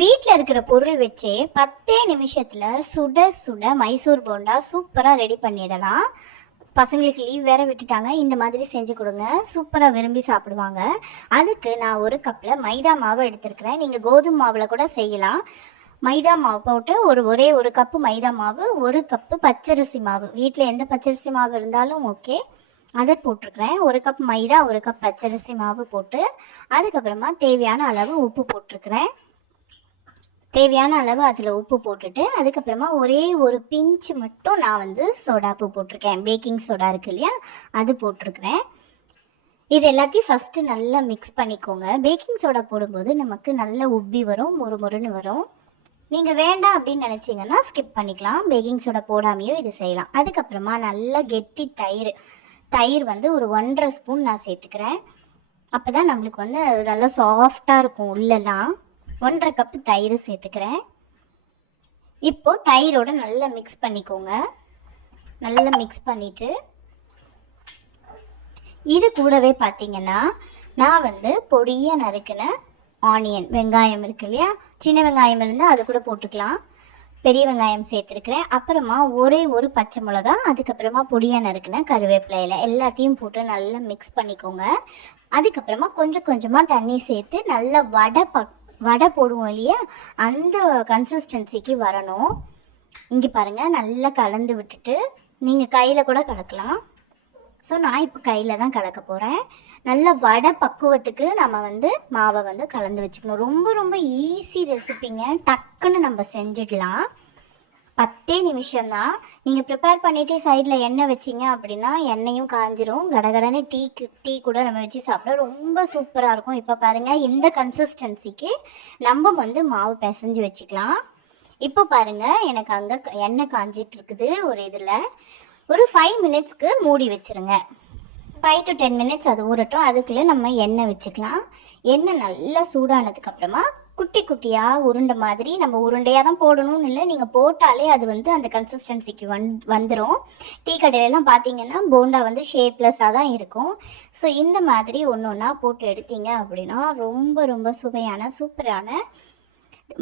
வீட்டில் இருக்கிற பொருள் வச்சே 10 நிமிஷத்தில் சுட சுட மைசூர் போண்டா சூப்பராக ரெடி பண்ணிடலாம். பசங்களுக்கு லீவ் வேறு விட்டுட்டாங்க. இந்த மாதிரி செஞ்சு கொடுங்க, சூப்பராக விரும்பி சாப்பிடுவாங்க. அதுக்கு நான் ஒரு கப்பில் மைதா மாவு எடுத்துருக்கிறேன். நீங்கள் கோதுமை மாவில் கூட செய்யலாம். மைதா மாவு போட்டு ஒரே ஒரு கப்பு மைதா மாவு, ஒரு கப்பு பச்சரிசி மாவு, வீட்டில் எந்த பச்சரிசி மாவு இருந்தாலும் ஓகே, அதை போட்டிருக்கிறேன். ஒரு கப் மைதா, ஒரு கப் பச்சரிசி மாவு போட்டு அதுக்கப்புறமா தேவையான அளவு உப்பு போட்டிருக்கிறேன். தேவையான அளவு அதில் உப்பு போட்டுட்டு அதுக்கப்புறமா ஒரே ஒரு பிஞ்சு மட்டும் நான் சோடாப்பு போட்டிருக்கேன். பேக்கிங் சோடா இருக்கு இல்லையா, அது போட்டிருக்கிறேன். இது எல்லாத்தையும் ஃபஸ்ட்டு நல்லா மிக்ஸ் பண்ணிக்கோங்க. பேக்கிங் சோடா போடும்போது நமக்கு நல்ல உப்பி வரும், முறுமுறுன்னு வரும். நீங்கள் வேண்டாம் அப்படின்னு நினச்சிங்கன்னா ஸ்கிப் பண்ணிக்கலாம். பேக்கிங் சோடா போடாமையும் இது செய்யலாம். அதுக்கப்புறமா நல்லா கெட்டி தயிர் ஒரு 1.5 ஸ்பூன் நான் சேர்த்துக்கிறேன். அப்போ தான் நம்மளுக்கு நல்லா சாஃப்டாக இருக்கும் உள்ளெல்லாம். 1.5 கப்பு தயிர் சேர்த்துக்கிறேன். இப்போது தயிரோடு நல்லா மிக்ஸ் பண்ணிக்கோங்க. நல்லா மிக்ஸ் பண்ணிவிட்டு இது கூடவே பார்த்தீங்கன்னா நான் பொடியாக நறுக்கின ஆனியன், வெங்காயம் இருக்கு இல்லையா, சின்ன வெங்காயம் இருந்தால் அது கூட போட்டுக்கலாம். பெரிய வெங்காயம் சேர்த்துருக்கிறேன். அப்புறமா ஒரே ஒரு பச்சை மிளகா, அதுக்கப்புறமா பொடியாக நறுக்கின கருவேப்பிலையில் எல்லாத்தையும் போட்டு நல்லா மிக்ஸ் பண்ணிக்கோங்க. அதுக்கப்புறமா கொஞ்சம் கொஞ்சமாக தண்ணி சேர்த்து நல்லா வடை போடுவோம் இல்லையா, அந்த கன்சிஸ்டன்சிக்கு வரணும். இங்கே பாருங்கள், நல்லா கலந்து விட்டுட்டு நீங்கள் கையில் கூட கலக்கலாம். ஸோ நான் இப்போ கையில் தான் கலக்க போகிறேன். நல்ல வடை பக்குவத்துக்கு நம்ம மாவை கலந்து வச்சுக்கணும். ரொம்ப ரொம்ப ஈஸி ரெசிபிங்க, டக்குன்னு நம்ம செஞ்சிடலாம். 10 நிமிஷம்தான். நீங்கள் ப்ரிப்பேர் பண்ணிவிட்டு சைடில் எண்ணெய் வச்சிங்க அப்படின்னா எண்ணெயும் காஞ்சிரும். கடகடன்னு டீ கூட நம்ம வச்சு சாப்பிட ரொம்ப சூப்பராக இருக்கும். இப்போ பாருங்கள், இந்த கன்சிஸ்டன்சிக்கு நம்ம மாவு பிசைஞ்சு வச்சுக்கலாம். இப்போ பாருங்கள், எனக்கு அங்கே எண்ணெய் காஞ்சிட்டு இருக்குது. ஒரு 5 மினிட்ஸ்க்கு மூடி வச்சுருங்க. 5 to 10 மினிட்ஸ் அது ஊறட்டும். அதுக்குள்ளே நம்ம எண்ணெய் வச்சுக்கலாம். எண்ணெய் நல்லா சூடானதுக்கப்புறமா குட்டி குட்டியாக உருண்டை மாதிரி, நம்ம உருண்டையாக தான் போடணும்னு இல்லை, நீங்கள் போட்டாலே அது அந்த கன்சிஸ்டன்சிக்கு வந்துடும். டீ கடையிலலாம் பார்த்தீங்கன்னா போண்டா ஷேப்லெஸ்ஸாக தான் இருக்கும். ஸோ இந்த மாதிரி ஒன்று ஒன்றா போட்டு எடுத்தீங்க அப்படின்னா ரொம்ப ரொம்ப சுவையான சூப்பரான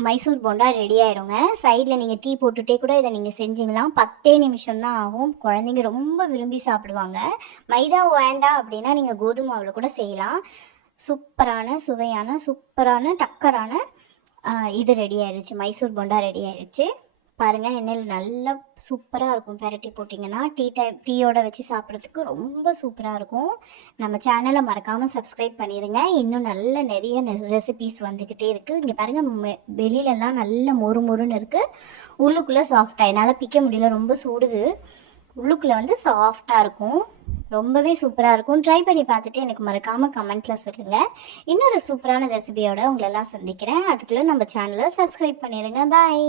மைசூர் போண்டா ரெடி ஆயிருங்க. சைடில் நீங்கள் டீ போட்டுகிட்டே கூட இதை நீங்கள் செஞ்சிங்களாம். 10 நிமிஷம்தான் ஆகும். குழந்தைங்க ரொம்ப விரும்பி சாப்பிடுவாங்க. மைதா வேண்டாம் அப்படின்னா நீங்கள் கோதுமை மாவில் கூட செய்யலாம். சூப்பரான சுவையான சூப்பரான டக்கரான இது ரெடி ஆயிடுச்சு. மைசூர் போண்டா ரெடி ஆயிடுச்சு. பாருங்கள், எண்ணெயில் நல்லா சூப்பராக இருக்கும். பெரட்டி போட்டிங்கன்னா டீயோட வச்சு சாப்பிட்றதுக்கு ரொம்ப சூப்பராக இருக்கும். நம்ம சேனலை மறக்காமல் சப்ஸ்கிரைப் பண்ணிடுங்க. இன்னும் நிறைய ரெசிபீஸ் வந்துக்கிட்டே இருக்குது. இங்கே பாருங்கள், வெளியிலலாம் நல்ல மொறுன்னு இருக்குது, உள்ளுக்குள்ளே சாஃப்டாக. என்னால் பிக்க முடியல, ரொம்ப சூடுது. உள்ளுக்குள்ளே சாஃப்டாக இருக்கும். ரொம்பவே சூப்பராக இருக்கும். ட்ரை பண்ணி பார்த்துட்டு எனக்கு மறக்காமல் கமெண்ட்டில் சொல்லுங்கள். இன்னொரு சூப்பரான ரெசிபியோட உங்களெல்லாம் சந்திக்கிறேன். அதுக்குள்ளே நம்ம சேனலை சப்ஸ்கிரைப் பண்ணிடுங்க. பாய்.